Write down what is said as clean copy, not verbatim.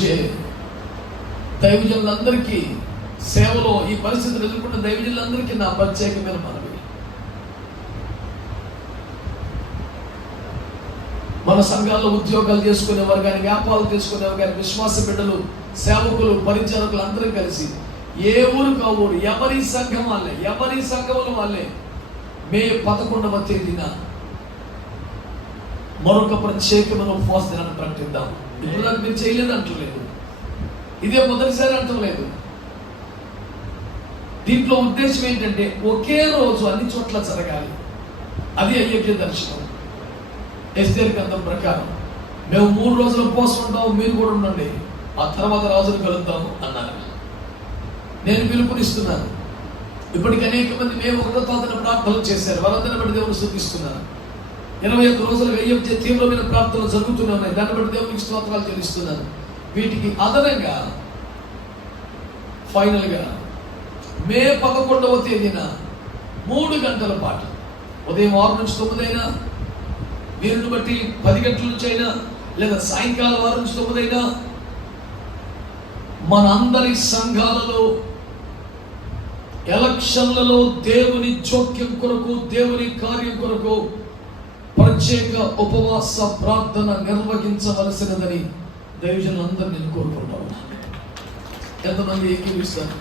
ఆదరించే దైవజనులందరికీ, సేవలో ఈ పరిస్థితులు ఎదుర్కొన్న దైవజనులందరికీ నా ప్రత్యేకమైన మనవి. మన సంఘాల్లో ఉద్యోగాలు చేసుకునేవారు కానీ, వ్యాపారాలు చేసుకునేవారు కానీ, విశ్వాస బిడ్డలు, సేవకులు, పరిచారకులు అందరూ కలిసి ఏ ఊరు కా ఊరు, ఎవరి సంఘం వాళ్ళే మే 11వ తేదీన మరొక ప్రత్యేకమైన ఉపవాస దినాన్ని ప్రకటిద్దాం. ఇప్పుడు దాకా మీరు చేయలేదు అంటలేదు, ఇదే మొదటిసారి అంటలేదు. దీంట్లో ఉద్దేశం ఏంటంటే ఒకే రోజు అన్ని చోట్ల జరగాలి. అది అయ్యే దర్శనం. ఎస్తేరు గ్రంథం ప్రకారం మేము 3 రోజులు ఉపవాసం ఉంటాము, మీరు కూడా ఉండండి, ఆ తర్వాత రాజును కలుద్దాము అన్నారు. నేను పిలుపునిస్తున్నాను. ఇప్పటికి అనేక మంది మేము ఒకటో తాతన ప్రార్థనలు చేశారు, వారందరిని బట్టి దేవుని స్తుతిస్తున్నాను. 21 రోజులుగా అయ్యే తీవ్రమైన ప్రార్థనలు జరుగుతూనే ఉన్నాయి. దాన్ని బట్టి దేవునికి స్తోత్రాలు చెల్లిస్తున్నాను. వీటికి అదనంగా ఫైనల్గా మే 11వ తేదీన 3 గంటల పాటు, ఉదయం 6 నుంచి 9 అయినా, వీరిని బట్టి 10 గంటల నుంచి అయినా, లేదా సాయంకాలం 6 నుంచి 9 అయినా, మన అందరి సంఘాలలో ఎలక్షన్లలో దేవుని జోక్యం కొరకు, దేవుని కార్యం కొరకు ప్రత్యేక ఉపవాస ప్రార్థన నిర్వహించవలసినదని దైవజనులందరూ నేను కోరుకుంటా ఉన్నాను. ఎంతమంది ఏకీవిస్తారు?